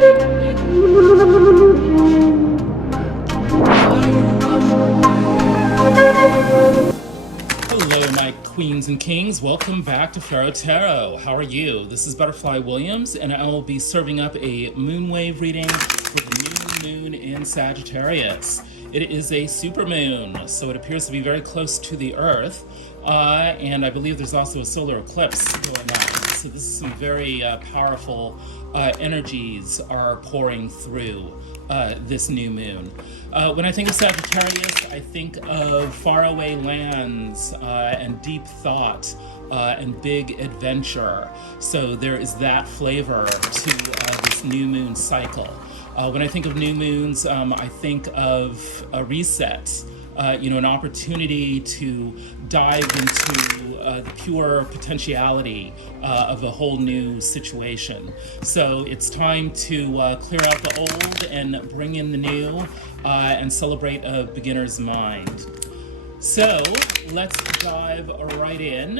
Hello, my queens and kings. Welcome back to Pharaoh Tarot. How are you? This is Butterfly Williams, and I will be serving up a moonwave reading for the new moon in Sagittarius. It is a supermoon, so it appears to be very close to the Earth, and I believe there's also a solar eclipse going on. So this is some very powerful energies are pouring through this new moon. When I think of Sagittarius, I think of faraway lands and deep thought and big adventure. So there is that flavor to this new moon cycle. When I think of new moons, I think of a reset, an opportunity to dive into the pure potentiality of a whole new situation. So it's time to clear out the old and bring in the new and celebrate a beginner's mind. So let's dive right in.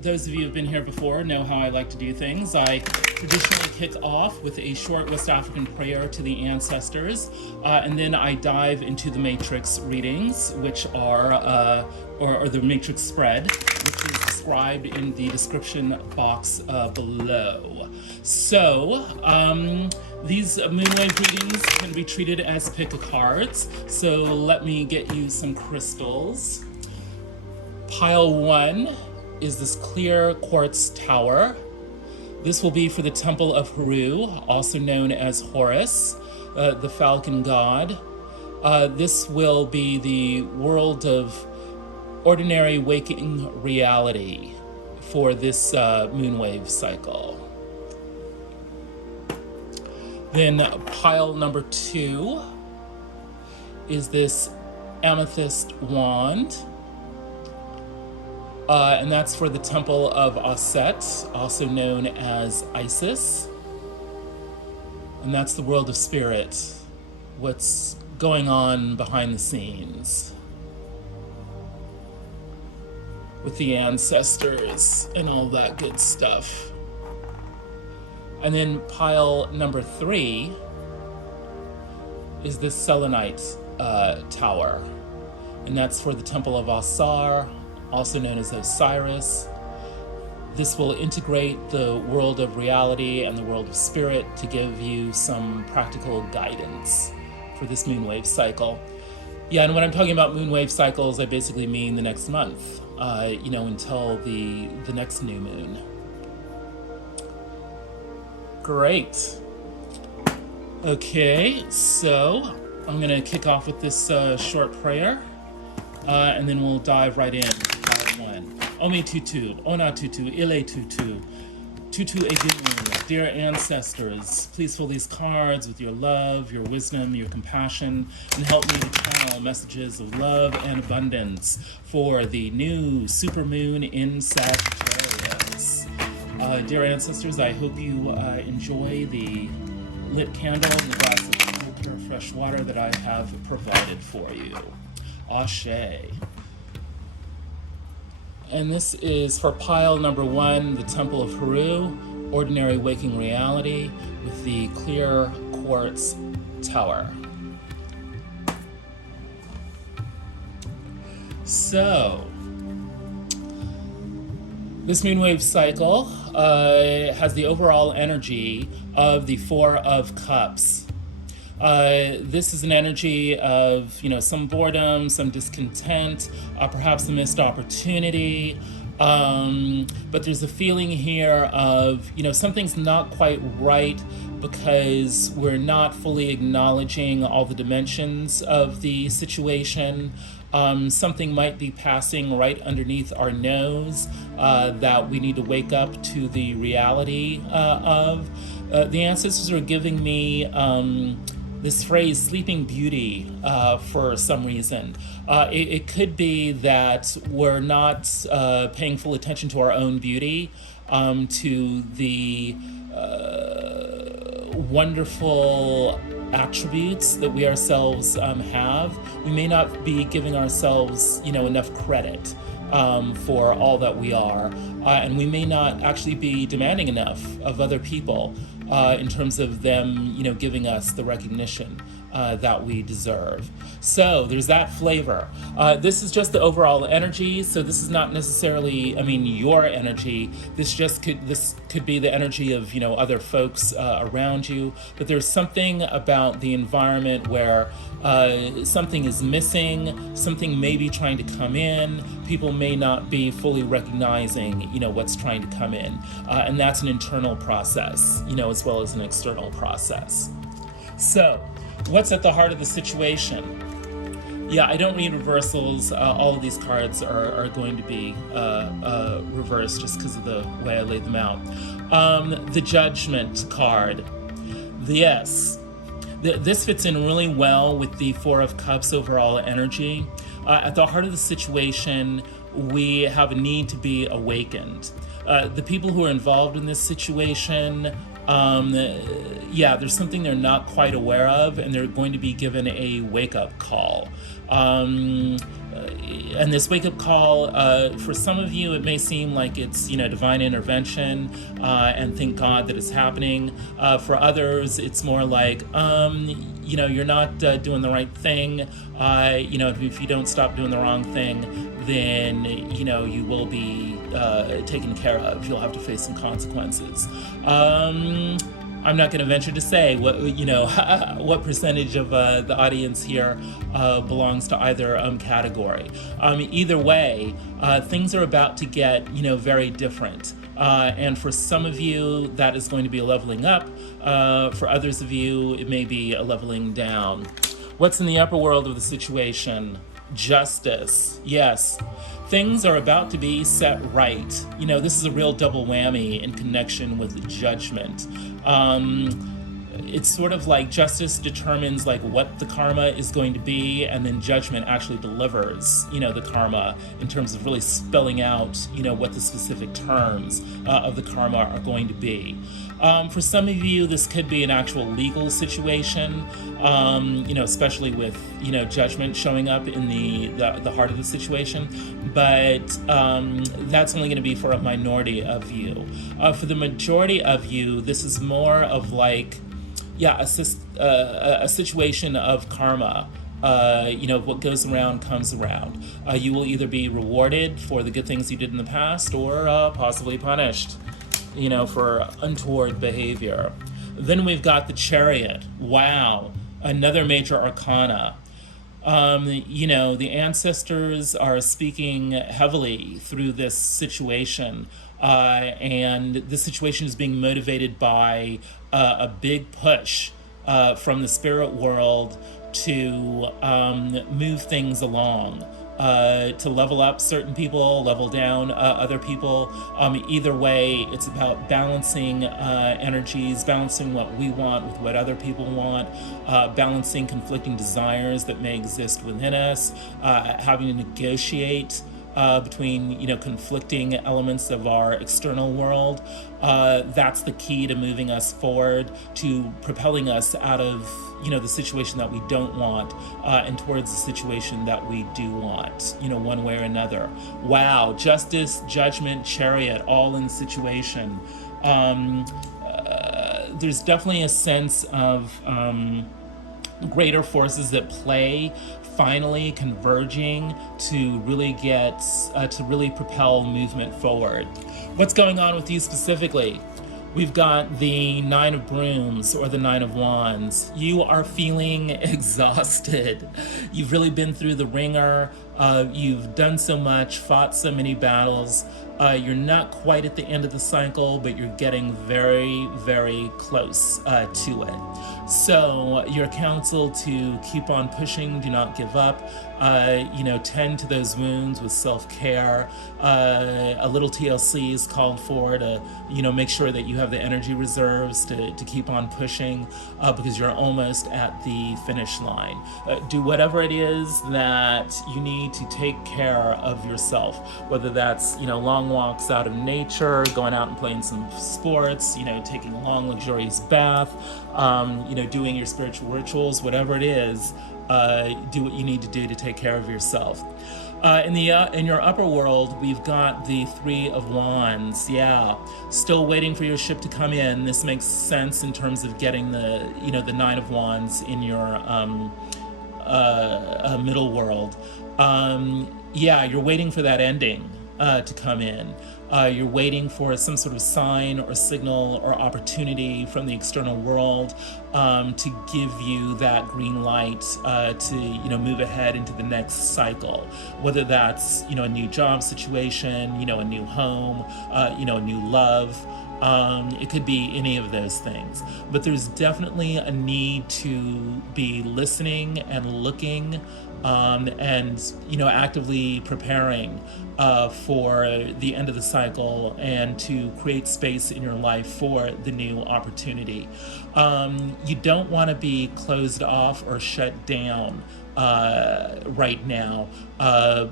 Those of you who've been here before know how I like to do things. I traditionally kick off with a short West African prayer to the ancestors, and then I dive into the matrix readings, which are, or the matrix spread, which is described in the description box below. So, these moonwave readings can be treated as pick a cards. So let me get you some crystals. Pile 1 is this clear quartz tower. This will be for the temple of Heru, also known as Horus, the falcon god. This will be the world of ordinary waking reality for this moonwave cycle. Then pile number 2 is this amethyst wand. And that's for the temple of Auset, also known as Isis. And that's the world of spirit, what's going on behind the scenes with the ancestors and all that good stuff. And then pile number 3 is this Selenite tower. And that's for the temple of Ausar, also known as Osiris. This will integrate the world of reality and the world of spirit to give you some practical guidance for this moonwave cycle. Yeah, and when I'm talking about moonwave cycles, I basically mean the next month, until the next new moon. Great. Okay, so I'm gonna kick off with this short prayer, and then we'll dive right in. Pile 1. Ome tutu, ona tutu, ile tutu, tutu egunu. Dear ancestors, please fill these cards with your love, your wisdom, your compassion, and help me to channel messages of love and abundance for the new supermoon in Sagittarius. Dear ancestors, I hope you enjoy the lit candle and the glass of cool, pure, fresh water that I have provided for you. Ashe. And this is for pile number 1, the Temple of Heru, ordinary waking reality with the clear quartz tower. So, this moonwave cycle has the overall energy of the 4 of Cups. This is an energy of, some boredom, some discontent, perhaps a missed opportunity. But there's a feeling here of, something's not quite right because we're not fully acknowledging all the dimensions of the situation. Something might be passing right underneath our nose that we need to wake up to the reality of. The ancestors are giving me this phrase, sleeping beauty, for some reason. It could be that we're not paying full attention to our own beauty, to the wonderful attributes that we ourselves have. We may not be giving ourselves, enough credit for all that we are, and we may not actually be demanding enough of other people in terms of them, giving us the recognition that we deserve. So there's that flavor. This is just the overall energy. So this is not necessarily, your energy. This could be the energy of, other folks around you. But there's something about the environment where something is missing, something may be trying to come in. People may not be fully recognizing, what's trying to come in. And that's an internal process, as well as an external process. So, what's at the heart of the situation? Yeah, I don't read reversals. All of these cards are going to be reversed just because of the way I laid them out. The Judgment card. Yes. This fits in really well with the Four of Cups overall energy. At the heart of the situation, we have a need to be awakened. The people who are involved in this situation, there's something they're not quite aware of, and they're going to be given a wake-up call. And this wake-up call, for some of you, it may seem like it's, divine intervention, and thank God that it's happening. For others, it's more like, you're not doing the right thing. If you don't stop doing the wrong thing, then, you will be taken care of. You'll have to face some consequences. I'm not going to venture to say what percentage of the audience here belongs to either category. Either way, things are about to get very different. And for some of you, that is going to be a leveling up. For others of you, it may be a leveling down. What's in the upper world of the situation? Justice. Yes. Things are about to be set right. This is a real double whammy in connection with judgment. It's sort of like justice determines what the karma is going to be, and then judgment actually delivers, the karma in terms of really spelling out, what the specific terms of the karma are going to be. For some of you, this could be an actual legal situation, especially with, judgment showing up in the heart of the situation. But that's only going to be for a minority of you. For the majority of you, this is more of a situation of karma. What goes around comes around. You will either be rewarded for the good things you did in the past, or possibly punished, for untoward behavior. Then we've got the Chariot. Wow, another major arcana. The ancestors are speaking heavily through this situation, and this situation is being motivated by a big push from the spirit world to move things along, to level up certain people, level down other people. Either way, it's about balancing energies, balancing what we want with what other people want, balancing conflicting desires that may exist within us, having to negotiate between conflicting elements of our external world. That's the key to moving us forward, to propelling us out of the situation that we don't want and towards the situation that we do want, one way or another. Wow, justice, judgment, chariot, all in the situation. There's definitely a sense of greater forces at play finally converging to really propel movement forward. What's going on with you specifically? We've got the Nine of Brooms, or the Nine of Wands. You are feeling exhausted. You've really been through the ringer. You've done so much, fought so many battles. You're not quite at the end of the cycle, but you're getting very, very close to it. So you're counseled to keep on pushing, do not give up, tend to those wounds with self-care. A little TLC is called for to, make sure that you have the energy reserves to keep on pushing, because you're almost at the finish line. Do whatever it is that you need to take care of yourself, whether that's, long walks out in nature, going out and playing some sports, taking a long, luxurious bath, doing your spiritual rituals, whatever it is, do what you need to do to take care of yourself. In your upper world, we've got the Three of Wands. Yeah, still waiting for your ship to come in. This makes sense in terms of getting the Nine of Wands in your middle world. Yeah, you're waiting for that ending to come in. You're waiting for some sort of sign or signal or opportunity from the external world to give you that green light to move ahead into the next cycle. Whether that's a new job situation, a new home, a new love. It could be any of those things, but there's definitely a need to be listening and looking and actively preparing for the end of the cycle and to create space in your life for the new opportunity. You don't want to be closed off or shut down right now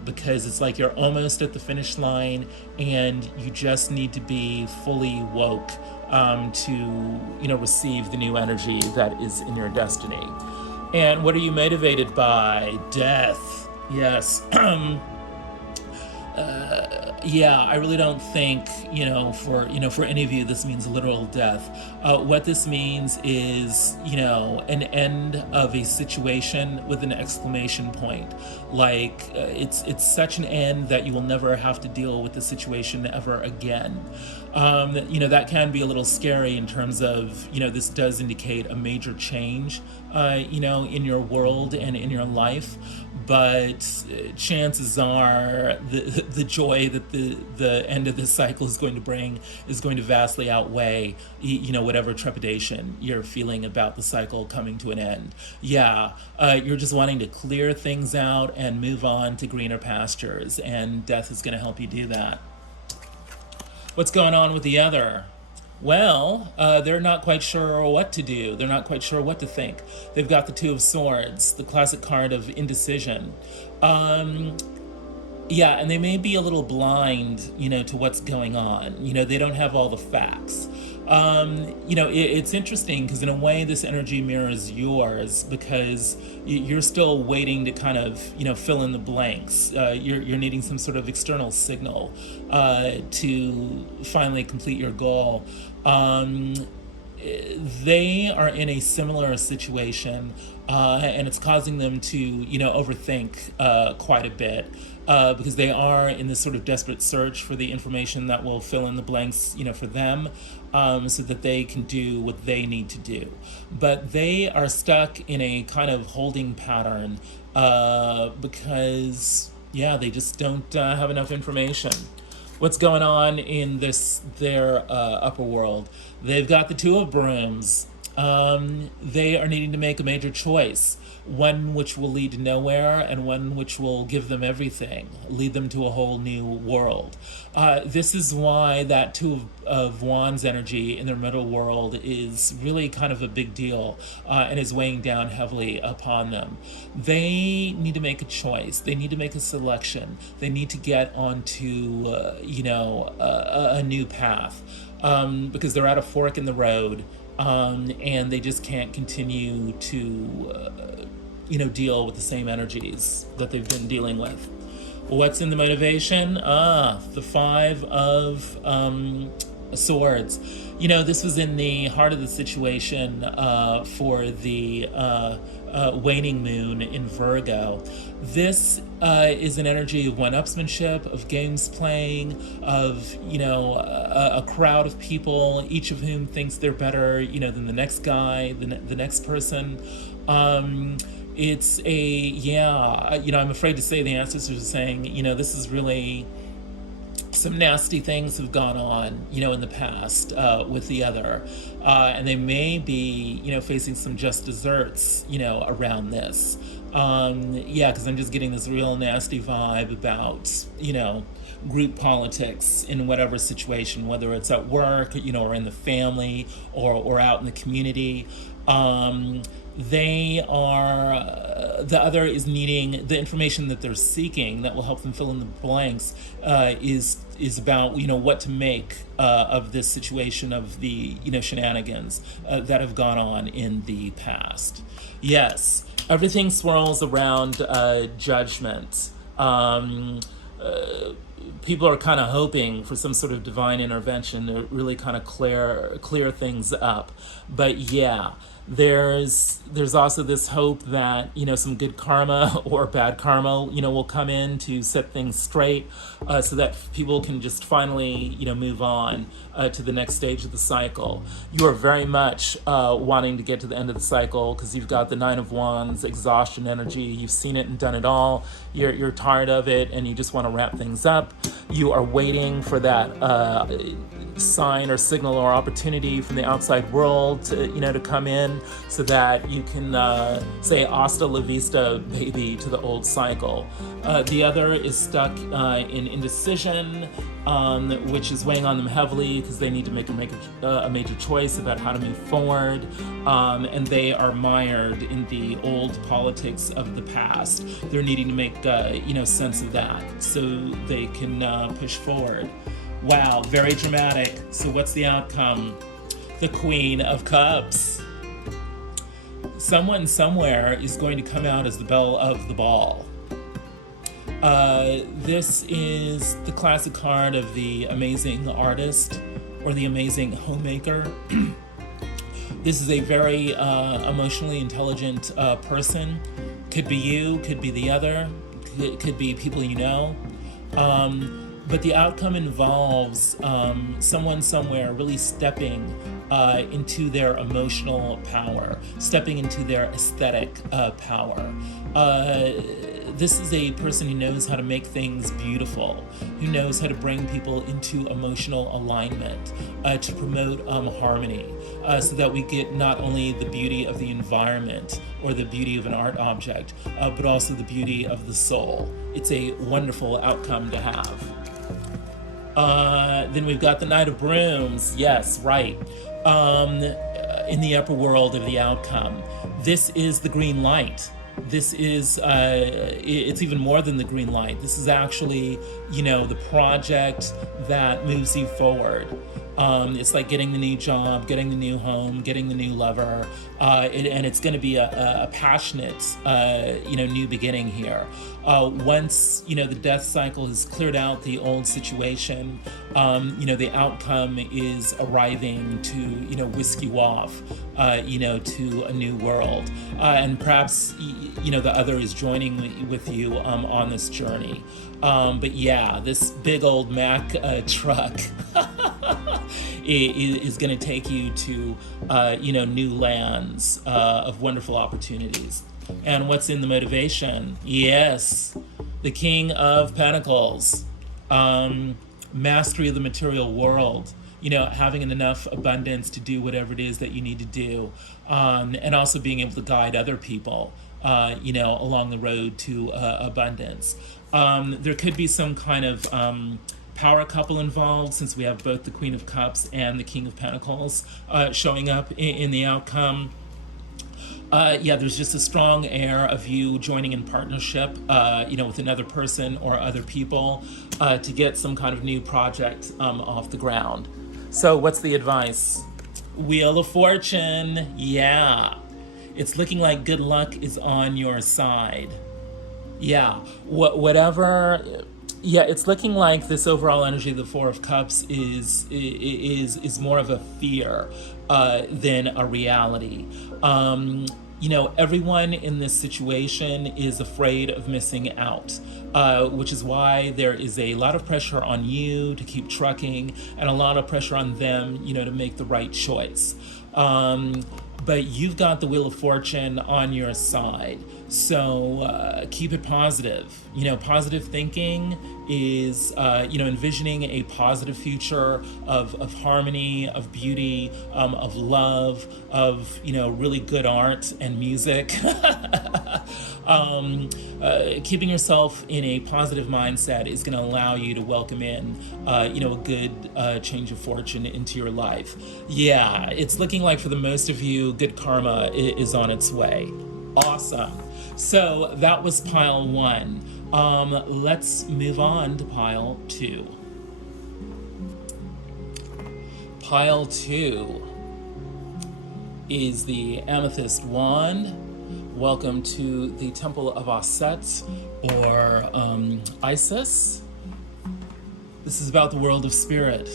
because it's like you're almost at the finish line and you just need to be fully woke to receive the new energy that is in your destiny. And what are you motivated by? Death. Yes. Yeah, I really don't think, for any of you, this means literal death. What this means is, an end of a situation with an exclamation point. Like, it's such an end that you will never have to deal with the situation ever again. That can be a little scary in terms of, this does indicate a major change, in your world and in your life. But chances are the joy that the end of this cycle is going to bring is going to vastly outweigh whatever trepidation you're feeling about the cycle coming to an end. Yeah, you're just wanting to clear things out and move on to greener pastures, and death is going to help you do that. What's going on with the other? Well, they're not quite sure what to do. They're not quite sure what to think. They've got the Two of Swords, the classic card of indecision. Yeah, and they may be a little blind, to what's going on. They don't have all the facts. It's interesting because in a way this energy mirrors yours because you're still waiting to kind of, fill in the blanks. You're needing some sort of external signal to finally complete your goal. They are in a similar situation, and it's causing them to, overthink quite a bit. Because they are in this sort of desperate search for the information that will fill in the blanks, for them, so that they can do what they need to do. But they are stuck in a kind of holding pattern because, they just don't have enough information. What's going on in their upper world? They've got the Two of Brooms. They are needing to make a major choice, one which will lead to nowhere and one which will give them everything, lead them to a whole new world. This is why that Two of Wands energy in their middle world is really kind of a big deal and is weighing down heavily upon them. They need to make a choice. They need to make a selection. They need to get onto, a new path because they're at a fork in the road. And they just can't continue to, deal with the same energies that they've been dealing with. What's in the motivation? The Five of Swords. This was in the heart of the situation for the waning moon in Virgo. This is an energy of one-upsmanship, of games playing, of, a crowd of people, each of whom thinks they're better, than the next guy, the next person. It's I'm afraid to say the ancestors are saying, this is really, some nasty things have gone on, in the past with the other. And they may be, facing some just desserts, around this. Because I'm just getting this real nasty vibe about, group politics in whatever situation, whether it's at work, or in the family or out in the community. They are, the other is needing the information that they're seeking that will help them fill in the blanks is about, what to make of this situation of the, shenanigans that have gone on in the past. Yes, everything swirls around judgment. Um, People are kind of hoping for some sort of divine intervention to really kind of clear things up. But yeah, there's also this hope that, you know, some good karma or bad karma, you know, will come in to set things straight, so that people can just finally, you know, move on to the next stage of the cycle. You are very much wanting to get to the end of the cycle because you've got the Nine of Wands, exhaustion energy. You've seen it and done it all. You're tired of it and you just want to wrap things up. You are waiting for that sign or signal or opportunity from the outside world to, you know, to come in so that you can say hasta la vista, baby, to the old cycle. The other is stuck in indecision, which is weighing on them heavily because they need to make a major choice about how to move forward, and they are mired in the old politics of the past. They're needing to make you know, sense of that so they can push forward. Wow, very dramatic. So what's the outcome? The Queen of Cups. Someone somewhere is going to come out as the belle of the ball. This is the classic card of the amazing artist or the amazing homemaker. This is a very emotionally intelligent person. Could be you, could be the other, could be people you know. But the outcome involves someone somewhere really stepping into their emotional power, stepping into their aesthetic power. This is a person who knows how to make things beautiful, who knows how to bring people into emotional alignment, to promote harmony, so that we get not only the beauty of the environment or the beauty of an art object, but also the beauty of the soul. It's a wonderful outcome to have. Then we've got the Knight of Brooms. Yes, right. In the upper world of the outcome. This is the green light. This is, it's even more than the green light. This is actually, you know, the project that moves you forward. It's like getting the new job, getting the new home, getting the new lover, and it's going to be a passionate, you know, new beginning here. Once, you know, the death cycle has cleared out the old situation, you know, the outcome is arriving to, you know, whisk you off, you know, to a new world. And perhaps, you know, the other is joining with you on this journey. But yeah, this big old Mack truck is going to take you to, you know, new lands of wonderful opportunities. And what's in the motivation? Yes, the King of Pentacles, mastery of the material world, you know, having enough abundance to do whatever it is that you need to do, and also being able to guide other people, you know, along the road to abundance. There could be some kind of power couple involved, since we have both the Queen of Cups and the King of Pentacles showing up in the outcome. Yeah, there's just a strong air of you joining in partnership, you know, with another person or other people to get some kind of new project off the ground. So what's the advice? Wheel of Fortune. Yeah, it's looking like good luck is on your side. Yeah, whatever. Yeah, it's looking like this overall energy of the Four of Cups is more of a fear than a reality. You know, everyone in this situation is afraid of missing out, which is why there is a lot of pressure on you to keep trucking and a lot of pressure on them, you know, to make the right choice. But you've got the Wheel of Fortune on your side. So keep it positive. You know, positive thinking is, you know, envisioning a positive future of harmony, of beauty, of love, of, you know, really good art and music. Keeping yourself in a positive mindset is going to allow you to welcome in, you know, a good change of fortune into your life. Yeah, it's looking like for the most of you, good karma is on its way. Awesome. So that was pile one. Let's move on to pile two. Pile two is the Amethyst wand. Welcome to the Temple of Auset, or Isis. This is about the world of spirit.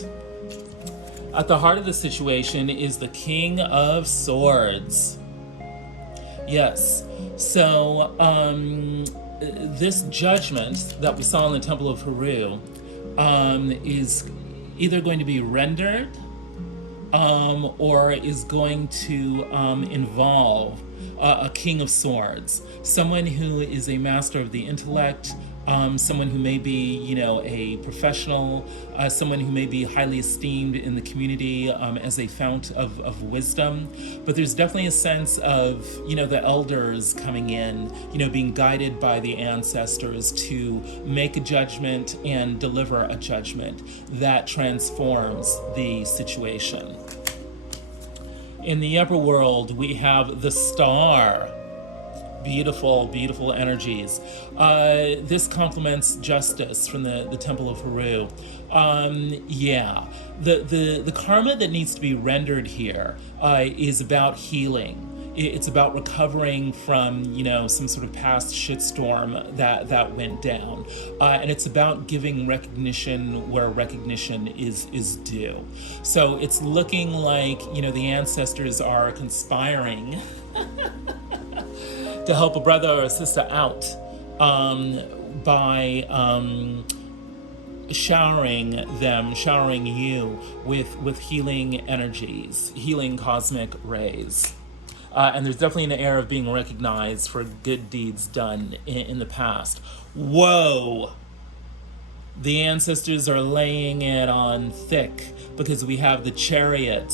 At the heart of the situation is the King of Swords. Yes, so this judgment that we saw in the Temple of Heru is either going to be rendered or is going to involve a King of Swords, someone who is a master of the intellect, someone who may be, a professional, someone who may be highly esteemed in the community as a fount of wisdom. But there's definitely a sense of, the elders coming in, being guided by the ancestors to make a judgment and deliver a judgment that transforms the situation. In the upper world, we have the star. Beautiful, beautiful energies. This complements justice from the Temple of Heru. The karma that needs to be rendered here is about healing. It's about recovering from, some sort of past shitstorm that went down. And it's about giving recognition where recognition is due. So it's looking like, the ancestors are conspiring to help a brother or a sister out by showering you with healing energies, healing cosmic rays. And there's definitely an air of being recognized for good deeds done in the past. Whoa! The ancestors are laying it on thick because we have the chariot,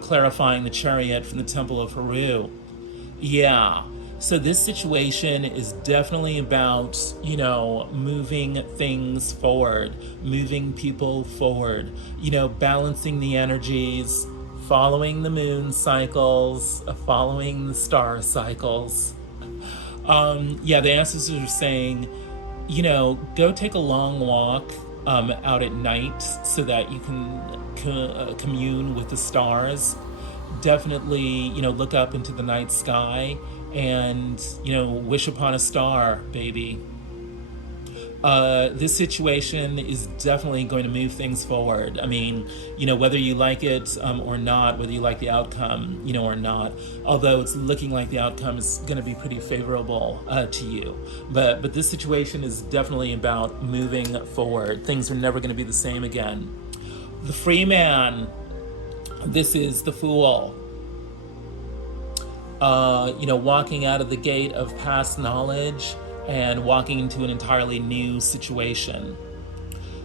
clarifying the chariot from the Temple of Heru. Yeah, so this situation is definitely about, moving things forward, moving people forward, balancing the energies, following the moon cycles, following the star cycles. The ancestors are saying, go take a long walk out at night so that you can commune with the stars. Definitely, look up into the night sky and, wish upon a star, baby. This situation is definitely going to move things forward. I mean, whether you like it or not, whether you like the outcome, or not, although it's looking like the outcome is going to be pretty favorable to you. But this situation is definitely about moving forward. Things are never going to be the same again. The free man. This is the Fool. Walking out of the gate of past knowledge and walking into an entirely new situation.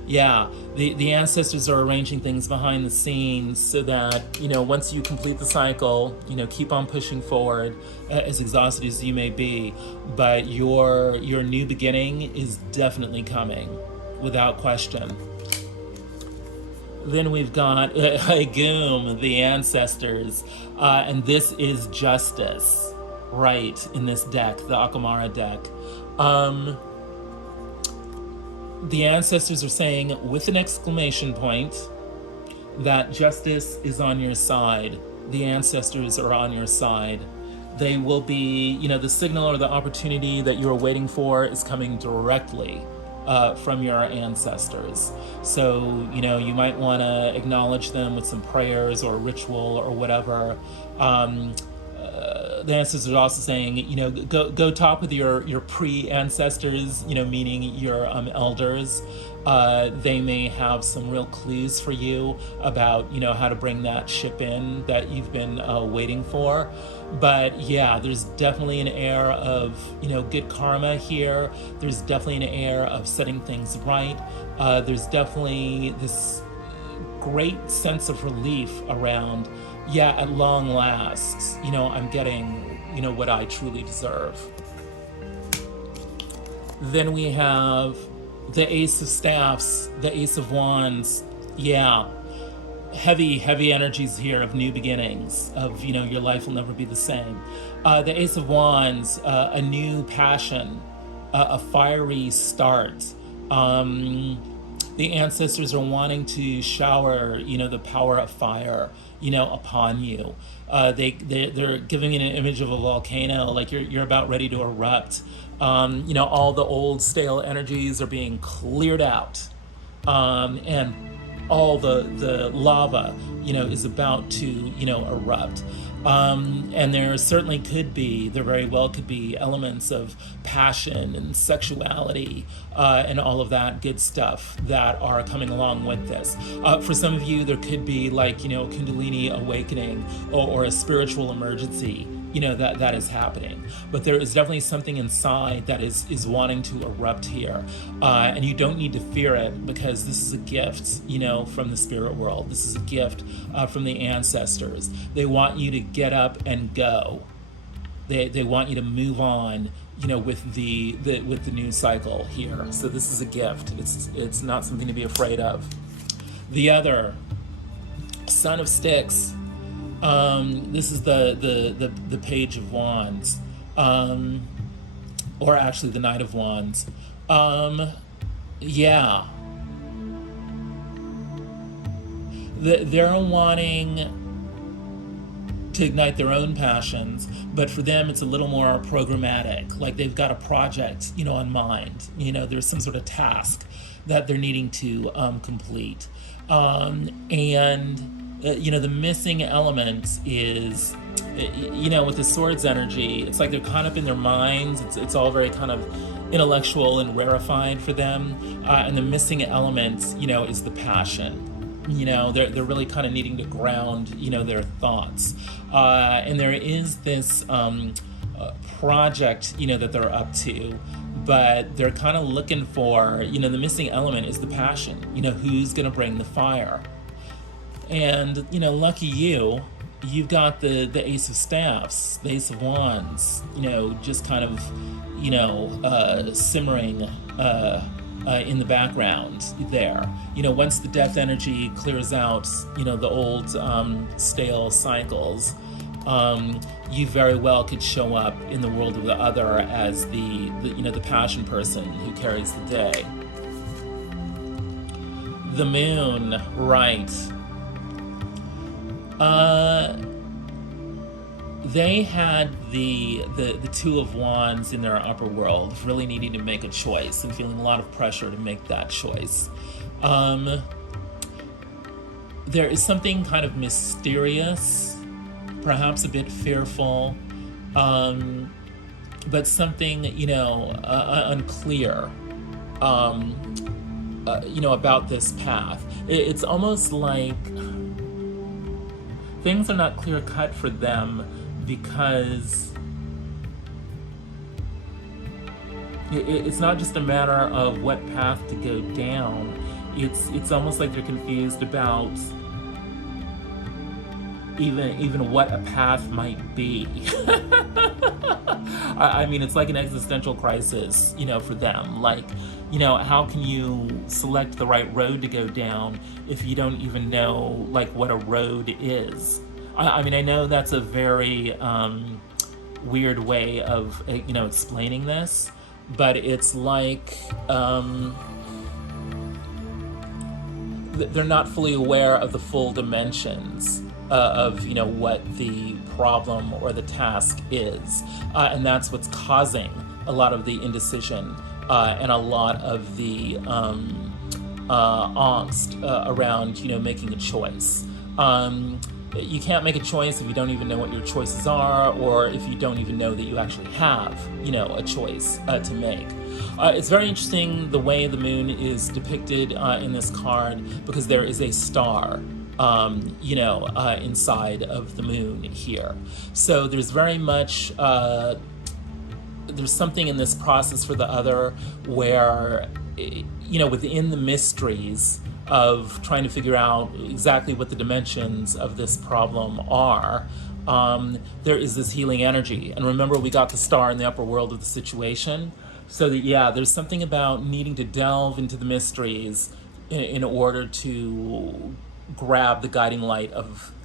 Yeah, the ancestors are arranging things behind the scenes so that, once you complete the cycle, keep on pushing forward, as exhausted as you may be, but your new beginning is definitely coming, without question. Then we've got Agum, the ancestors, and this is justice, right, in this deck, the Akamara deck. The ancestors are saying, with an exclamation point, that justice is on your side. The ancestors are on your side. They will be, the signal or the opportunity that you're waiting for is coming directly from your ancestors. So, you might want to acknowledge them with some prayers or ritual or whatever. The ancestors are also saying, go talk with your pre-ancestors, meaning your elders. They may have some real clues for you about, how to bring that ship in that you've been waiting for. But yeah, there's definitely an air of, good karma here. There's definitely an air of setting things right. There's definitely this great sense of relief around, at long last, I'm getting, what I truly deserve. Then we have the Ace of Staffs, the Ace of Wands. Yeah, heavy energies here of new beginnings, of, your life will never be the same. The Ace of Wands, a new passion, a fiery start. The ancestors are wanting to shower, the power of fire, upon you. They're giving it an image of a volcano, like you're about ready to erupt. All the old stale energies are being cleared out, and all the lava, is about to, erupt. And there very well could be elements of passion and sexuality and all of that good stuff that are coming along with this. For some of you, there could be like, Kundalini awakening or a spiritual emergency, that is happening. But there is definitely something inside that is wanting to erupt here. And you don't need to fear it, because this is a gift, from the spirit world. This is a gift from the ancestors. They want you to get up and go. They want you to move on, with the new cycle here. So this is a gift. It's not something to be afraid of. The other, Son of Sticks. This is the Page of Wands, or actually the Knight of Wands. Yeah. They're wanting to ignite their own passions, but for them it's a little more programmatic. Like they've got a project, on mind. There's some sort of task that they're needing to complete. The missing element is, with the Swords energy, it's like they're caught up in their minds. It's all very kind of intellectual and rarefied for them. And the missing element, is the passion. They're really kind of needing to ground, their thoughts. And there is this project, that they're up to, but they're kind of looking for, the missing element is the passion. Who's going to bring the fire? And, lucky you've got the Ace of Staffs, the Ace of Wands, just kind of, simmering in the background there. Once the death energy clears out, the old stale cycles, you very well could show up in the world of the other as the passion person who carries the day. The Moon, right. They had the Two of Wands in their upper world, really needing to make a choice and feeling a lot of pressure to make that choice. There is something kind of mysterious, perhaps a bit fearful, but something, unclear, about this path. It's almost like things are not clear-cut for them, because it's not just a matter of what path to go down. It's almost like they're confused about even what a path might be. I mean, it's like an existential crisis, for them. Like, how can you select the right road to go down if you don't even know, like, what a road is? I mean, I know that's a very weird way of, explaining this, but it's like they're not fully aware of the full dimensions of, what the problem or the task is. And that's what's causing a lot of the indecision and a lot of the angst around, making a choice. You can't make a choice if you don't even know what your choices are, or if you don't even know that you actually have, a choice to make. It's very interesting the way the moon is depicted in this card, because there is a star, inside of the moon here. So there's very much, there's something in this process for the other where, within the mysteries of trying to figure out exactly what the dimensions of this problem are, there is this healing energy. And remember, we got the star in the upper world of the situation. So that, there's something about needing to delve into the mysteries in order to grab the guiding light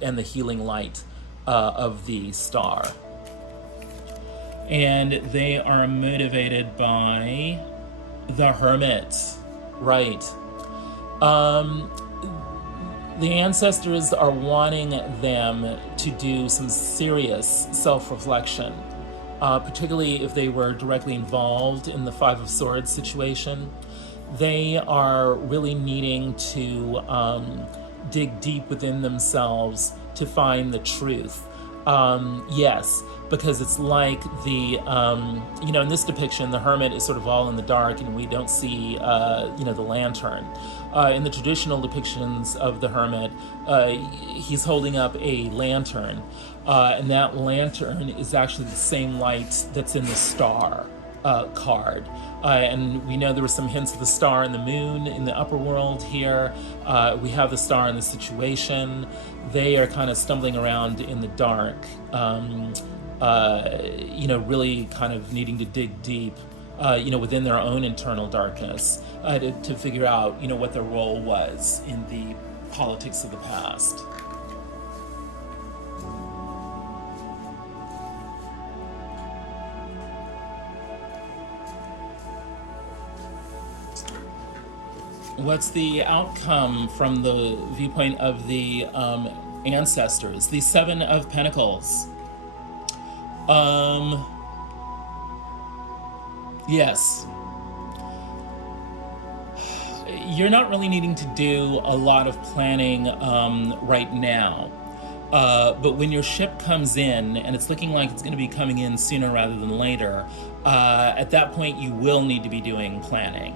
and the healing light of the star. And they are motivated by the Hermit, right? The ancestors are wanting them to do some serious self-reflection, particularly if they were directly involved in the Five of Swords situation. They are really needing to dig deep within themselves to find the truth. Yes, because it's like the, in this depiction, the hermit is sort of all in the dark and we don't see, the lantern. In the traditional depictions of the hermit, he's holding up a lantern, and that lantern is actually the same light that's in the star card. And we know there were some hints of the star and the moon in the upper world here. We have the star in the situation. They are kind of stumbling around in the dark, really kind of needing to dig deep, within their own internal darkness to figure out, what their role was in the politics of the past. What's the outcome from the viewpoint of the ancestors? The Seven of Pentacles. Yes. You're not really needing to do a lot of planning right now. But when your ship comes in, and it's looking like it's going to be coming in sooner rather than later, at that point you will need to be doing planning.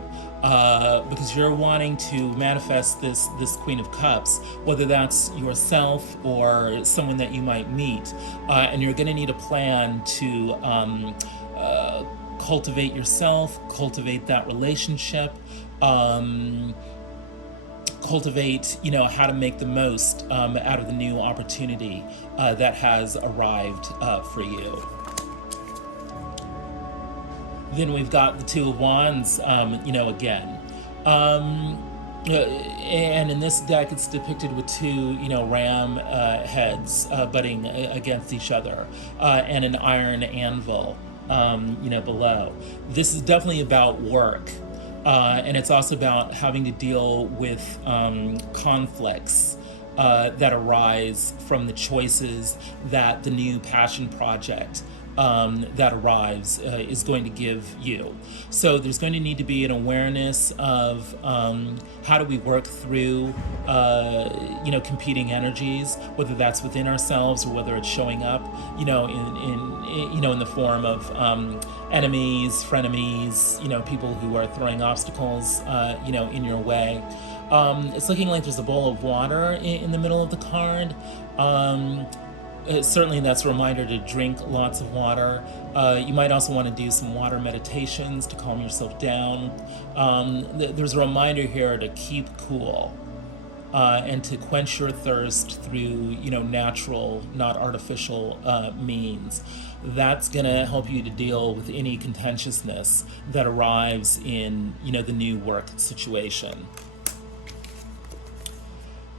Because you're wanting to manifest this Queen of Cups, whether that's yourself or someone that you might meet, and you're going to need a plan to cultivate yourself, cultivate that relationship, cultivate, how to make the most out of the new opportunity that has arrived for you. Then we've got the Two of Wands, again. And in this deck, it's depicted with two, ram heads butting against each other, and an iron anvil, below. This is definitely about work. And it's also about having to deal with conflicts that arise from the choices that the new passion project that arrives is going to give you. So there's going to need to be an awareness of how do we work through competing energies, whether that's within ourselves or whether it's showing up in the form of enemies, frenemies, people who are throwing obstacles in your way. It's looking like there's a bowl of water in the middle of the card. Certainly that's a reminder to drink lots of water. You might also want to do some water meditations to calm yourself down. There's a reminder here to keep cool and to quench your thirst through, natural, not artificial means. That's going to help you to deal with any contentiousness that arrives in, the new work situation.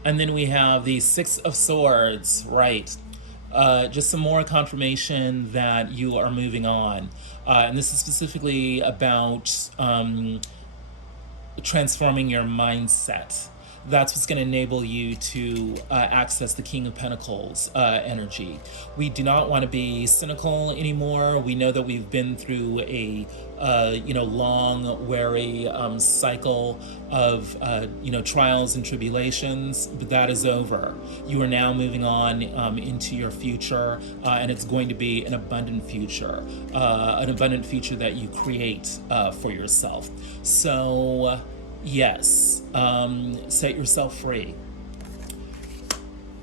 And then we have the Six of Swords, right? Just some more confirmation that you are moving on. And this is specifically about transforming your mindset. That's what's going to enable you to access the King of Pentacles energy. We do not want to be cynical anymore. We know that we've been through a long, weary cycle of trials and tribulations, but that is over. You are now moving on into your future, and it's going to be an abundant future that you create for yourself. So yes, set yourself free.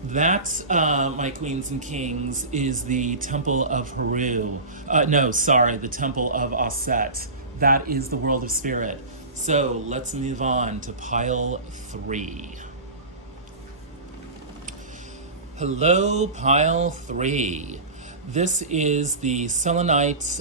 That, my queens and kings, is the Temple of Heru. The Temple of Auset. That is the world of spirit. So let's move on to pile 3. Hello, pile 3. This is the Selenite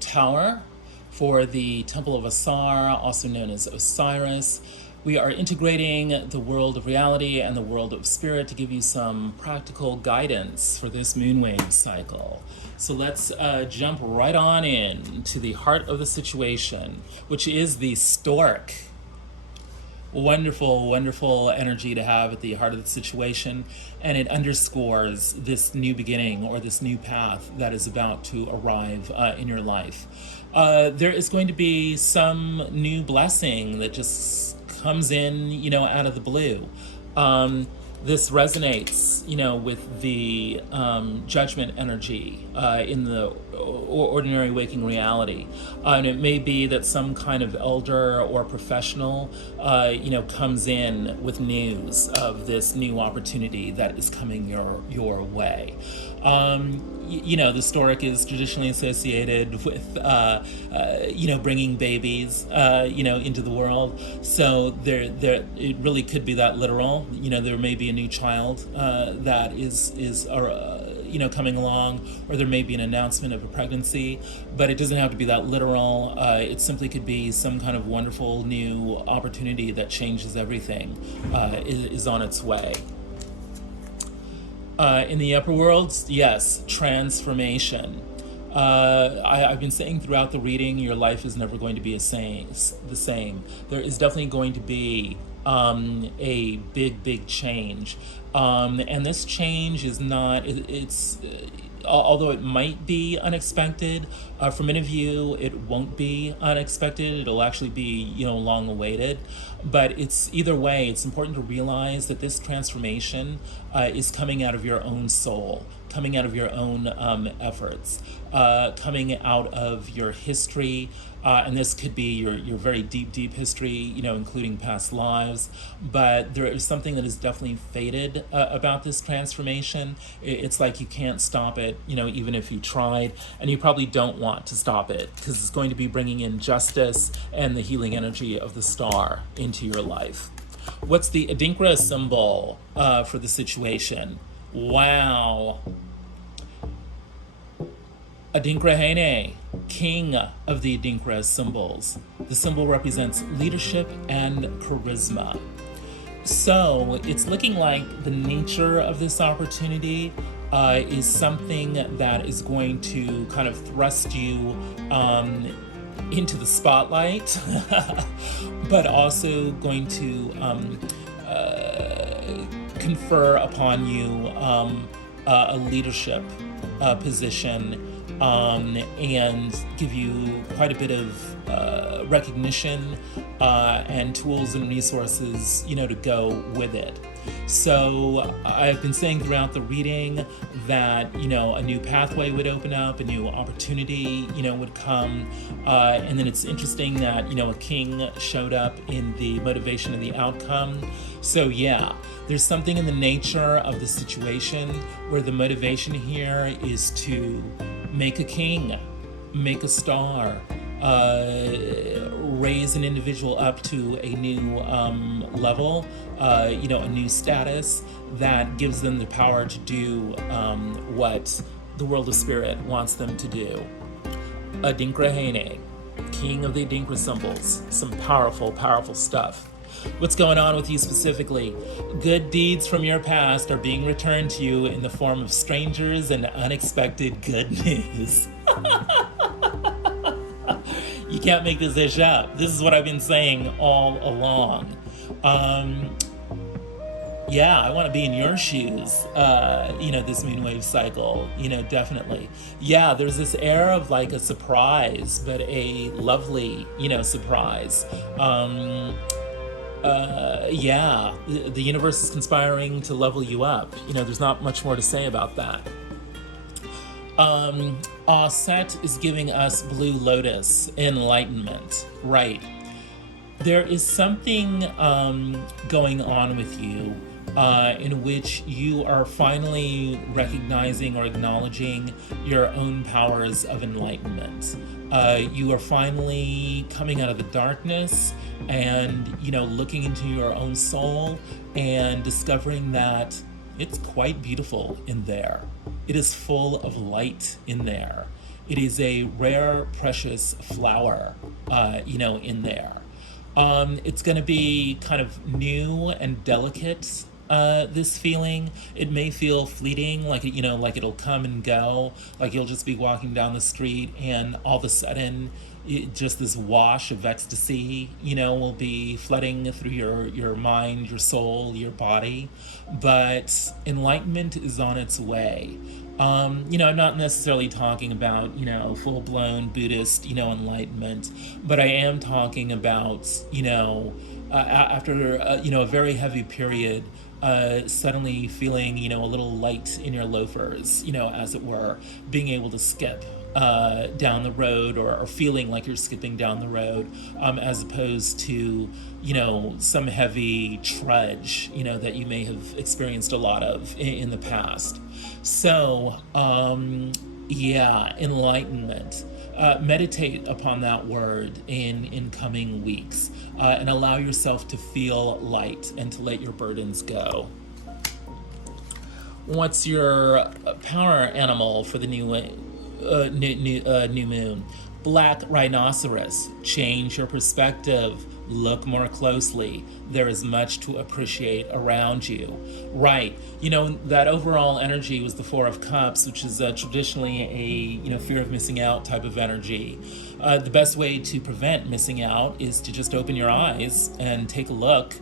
tower for the Temple of Ausar, also known as Osiris. We are integrating the world of reality and the world of spirit to give you some practical guidance for this moonwave cycle. So let's jump right on in to the heart of the situation, which is the stork. wonderful, wonderful energy to have at the heart of the situation, and it underscores this new beginning or this new path that is about to arrive in your life. There is going to be some new blessing that just comes in, out of the blue. This resonates, with the judgment energy in the ordinary waking reality. And it may be that some kind of elder or professional, comes in with news of this new opportunity that is coming your way. The stork is traditionally associated with, bringing babies, into the world. So it really could be that literal. There may be a new child that is coming along, or there may be an announcement of a pregnancy, but it doesn't have to be that literal. It simply could be some kind of wonderful new opportunity that changes everything, is on its way. In the upper worlds, yes, transformation. I've been saying throughout the reading, your life is never going to be the same. There is definitely going to be a big change. And this change is not, although it might be unexpected, for many of you, it won't be unexpected. It'll actually be, long awaited. But it's either way, it's important to realize that this transformation is coming out of your own soul, coming out of your own efforts, coming out of your history. And this could be your very deep history, including past lives. But there is something that is definitely fated about this transformation. It's like you can't stop it, even if you tried. And you probably don't want to stop it, because it's going to be bringing in justice and the healing energy of the star into your life. What's the Adinkra symbol for the situation? Wow. Adinkrahene, king of the Adinkra symbols. The symbol represents leadership and charisma. So it's looking like the nature of this opportunity is something that is going to kind of thrust you into the spotlight, but also going to confer upon you a leadership position, and give you quite a bit of recognition and tools and resources, to go with it. So I've been saying throughout the reading that, a new pathway would open up, a new opportunity, would come. And then it's interesting that, a king showed up in the motivation of the outcome. So yeah, there's something in the nature of the situation where the motivation here is to make a king, make a star, raise an individual up to a new level, a new status that gives them the power to do what the world of spirit wants them to do. Adinkrahene, king of the Adinkra symbols. Some powerful, powerful stuff. What's going on with you specifically? Good deeds from your past are being returned to you in the form of strangers and unexpected good news. You can't make this ish up. This is what I've been saying all along. Yeah, I want to be in your shoes, this moonwave cycle, definitely. Yeah, there's this air of like a surprise, but a lovely, surprise. Yeah, the universe is conspiring to level you up. There's not much more to say about that. Auset is giving us Blue Lotus, enlightenment, right? There is something going on with you in which you are finally recognizing or acknowledging your own powers of enlightenment. You are finally coming out of the darkness and, looking into your own soul and discovering that it's quite beautiful in there. It is full of light in there. It is a rare, precious flower, in there. It's going to be kind of new and delicate this feeling. It may feel fleeting, like like it'll come and go. Like you'll just be walking down the street, and all of a sudden, just this wash of ecstasy, will be flooding through your mind, your soul, your body. But enlightenment is on its way. I'm not necessarily talking about, full-blown Buddhist, enlightenment, but I am talking about, after, a very heavy period, suddenly feeling, a little light in your loafers, as it were, being able to skip down the road, or feeling like you're skipping down the road, as opposed to, some heavy trudge, that you may have experienced a lot of in the past. So, enlightenment. Meditate upon that word in coming weeks, and allow yourself to feel light and to let your burdens go. What's your power animal for the new moon? Black rhinoceros. Change your perspective. Look more closely. There is much to appreciate around you. Right. That overall energy was the Four of Cups, which is traditionally a fear of missing out type of energy. The best way to prevent missing out is to just open your eyes and take a look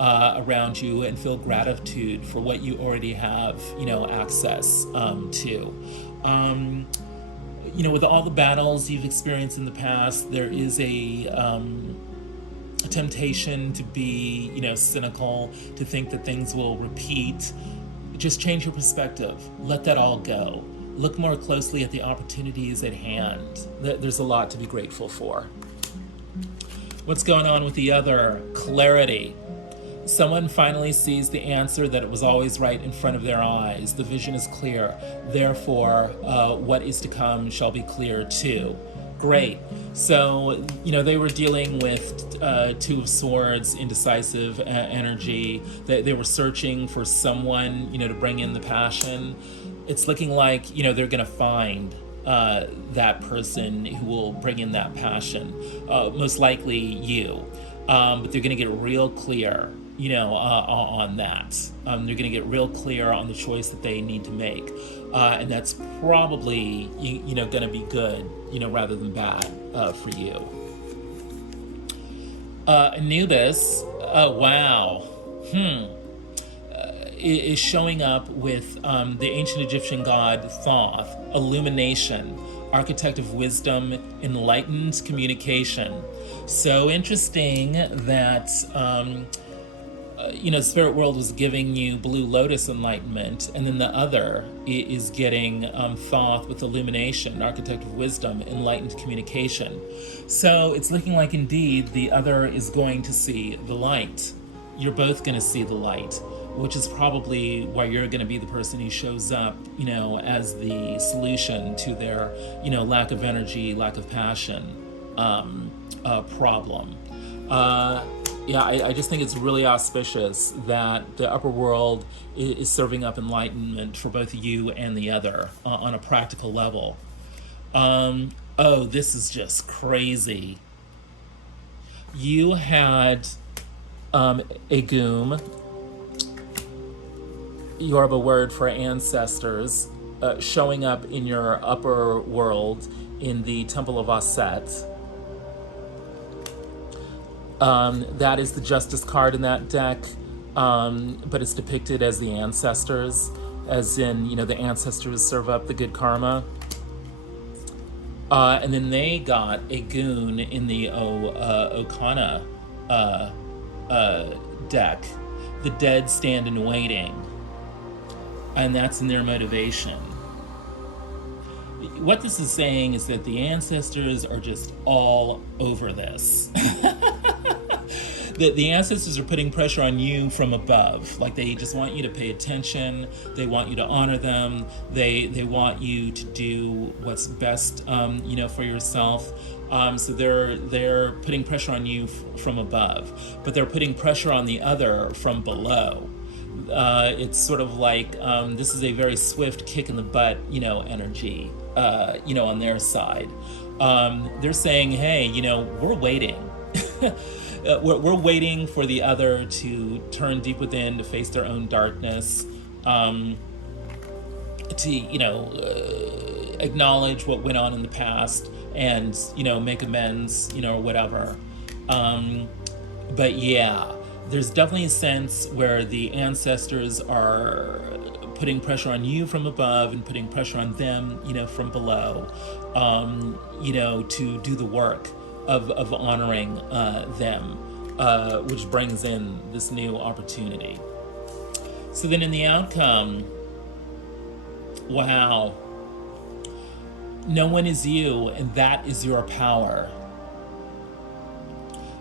around you and feel gratitude for what you already have, access to. With all the battles you've experienced in the past, there is a temptation to be, cynical, to think that things will repeat. Just change your perspective. Let that all go. Look more closely at the opportunities at hand. There's a lot to be grateful for. What's going on with the other? Clarity. Someone finally sees the answer that it was always right in front of their eyes. The vision is clear. Therefore, what is to come shall be clear too. Great. So, they were dealing with Two of Swords, indecisive energy. They were searching for someone, to bring in the passion. It's looking like, they're going to find that person who will bring in that passion. Most likely you. But they're going to get real clear, on that. They're going to get real clear on the choice that they need to make. And that's probably, going to be good, rather than bad for you. Anubis, wow. Is showing up with the ancient Egyptian god Thoth, illumination, architect of wisdom, enlightened communication. So interesting that, Spirit World was giving you Blue Lotus enlightenment, and then the other is getting Thoth with illumination, architect of wisdom, enlightened communication. So it's looking like indeed the other is going to see the light. You're both going to see the light, which is probably why you're going to be the person who shows up, as the solution to their, lack of energy, lack of passion problem. I just think it's really auspicious that the upper world is serving up enlightenment for both you and the other on a practical level. This is just crazy. You had Agum, Yoruba word for ancestors, showing up in your upper world in the Temple of Auset. That is the Justice card in that deck, but it's depicted as the ancestors, as in, the ancestors serve up the good karma. And then they got a goon in the Okana deck. The dead stand in waiting. And that's in their motivation. What this is saying is that the ancestors are just all over this. The ancestors are putting pressure on you from above. Like, they just want you to pay attention. They want you to honor them. They want you to do what's best, for yourself. So they're putting pressure on you from above, but they're putting pressure on the other from below. It's sort of like this is a very swift kick in the butt, energy, on their side. They're saying, hey, we're waiting. we're waiting for the other to turn deep within, to face their own darkness, to, acknowledge what went on in the past and, make amends, or whatever. But yeah, there's definitely a sense where the ancestors are putting pressure on you from above and putting pressure on them, from below, to do the work of honoring them, which brings in this new opportunity. So then in the outcome, wow, no one is you, and that is your power.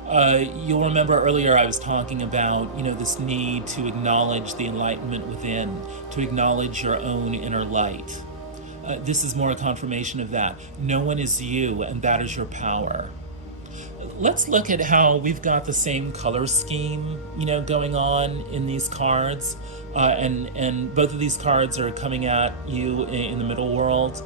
You'll remember earlier I was talking about, this need to acknowledge the enlightenment within, to acknowledge your own inner light. This is more a confirmation of that. No one is you, and that is your power. Let's look at how we've got the same color scheme, going on in these cards. And both of these cards are coming at you in the middle world.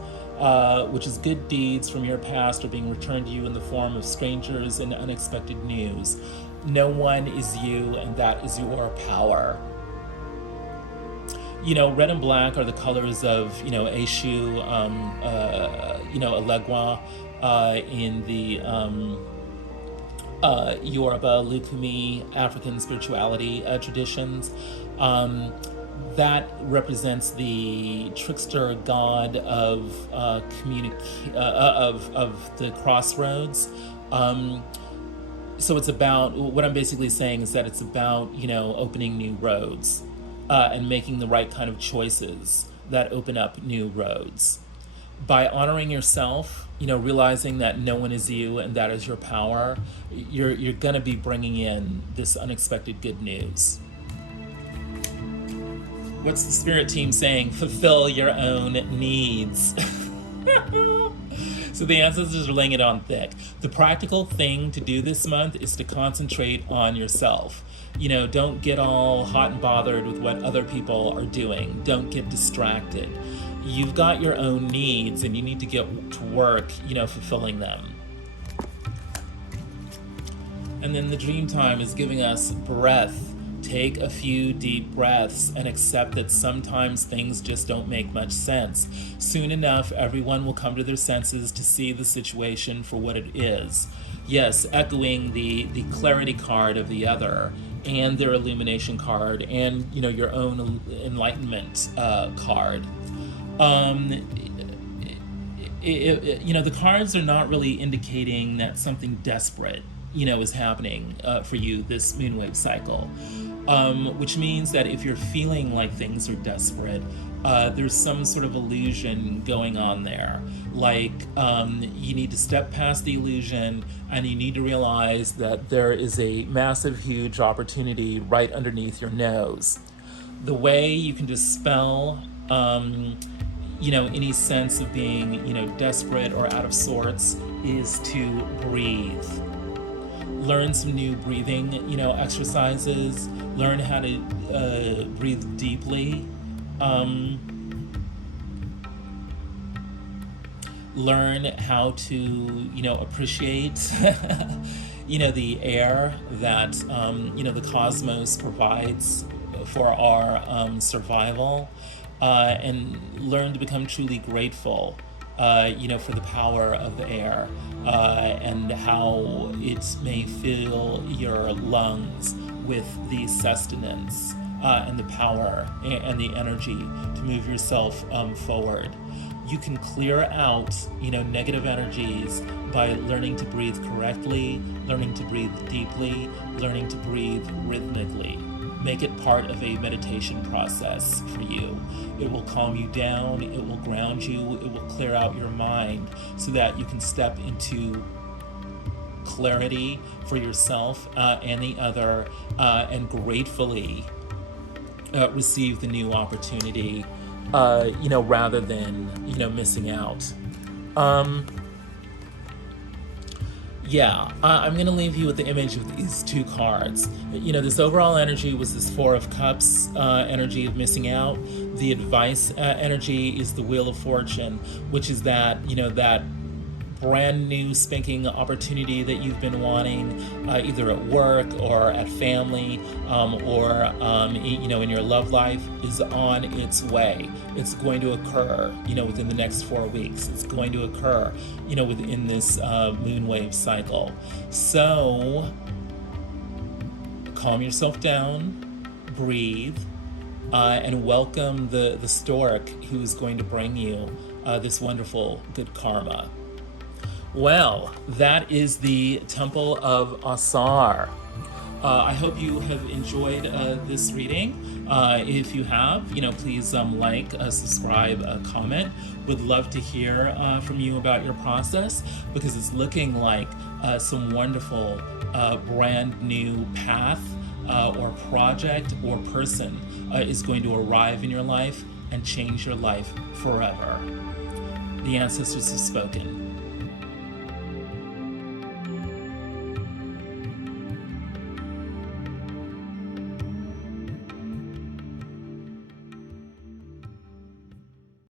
Which is good deeds from your past are being returned to you in the form of strangers and unexpected news. No one is you, and that is your power. Red and black are the colors of, Eshu, Elegua, in the Yoruba, Lukumi, African spirituality traditions. That represents the trickster god of of the crossroads. So it's about, what I'm basically saying is that it's about, opening new roads and making the right kind of choices that open up new roads. By honoring yourself, realizing that no one is you and that is your power, you're gonna be bringing in this unexpected good news. What's the spirit team saying? Fulfill your own needs. So the ancestors are laying it on thick. The practical thing to do this month is to concentrate on yourself. Don't get all hot and bothered with what other people are doing. Don't get distracted. You've got your own needs and you need to get to work, fulfilling them. And then the dream time is giving us breath. Take a few deep breaths and accept that sometimes things just don't make much sense. Soon enough, everyone will come to their senses to see the situation for what it is. Yes, echoing the clarity card of the other and their illumination card and, your own enlightenment card. The cards are not really indicating that something desperate, is happening for you this moonwave cycle. Which means that if you're feeling like things are desperate, there's some sort of illusion going on there. Like, you need to step past the illusion and you need to realize that there is a massive, huge opportunity right underneath your nose. The way you can dispel, any sense of being, desperate or out of sorts is to breathe. Learn some new breathing, exercises. Learn how to breathe deeply. Learn how to, appreciate, the air that, the cosmos provides for our survival, and learn to become truly grateful, for the power of the air, and how it may fill your lungs with the sustenance and the power and the energy to move yourself forward. You can clear out, negative energies by learning to breathe correctly, learning to breathe deeply, learning to breathe rhythmically. Make it part of a meditation process for you. It will calm you down, it will ground you, it will clear out your mind so that you can step into clarity for yourself and the other, and gratefully receive the new opportunity, rather than, missing out. I'm going to leave you with the image of these two cards. This overall energy was this Four of Cups energy of missing out. The advice energy is the Wheel of Fortune, which is that, that brand new spanking opportunity that you've been wanting, either at work or at family, or in your love life, is on its way. It's going to occur, within the next 4 weeks. It's going to occur, within this moon wave cycle. So calm yourself down, breathe, and welcome the stork who's going to bring you this wonderful good karma. Well, that is the Temple of Ausar. I hope you have enjoyed this reading. If you have, please like, subscribe, comment. Would love to hear from you about your process, because it's looking like some wonderful brand new path or project or person is going to arrive in your life and change your life forever. The ancestors have spoken.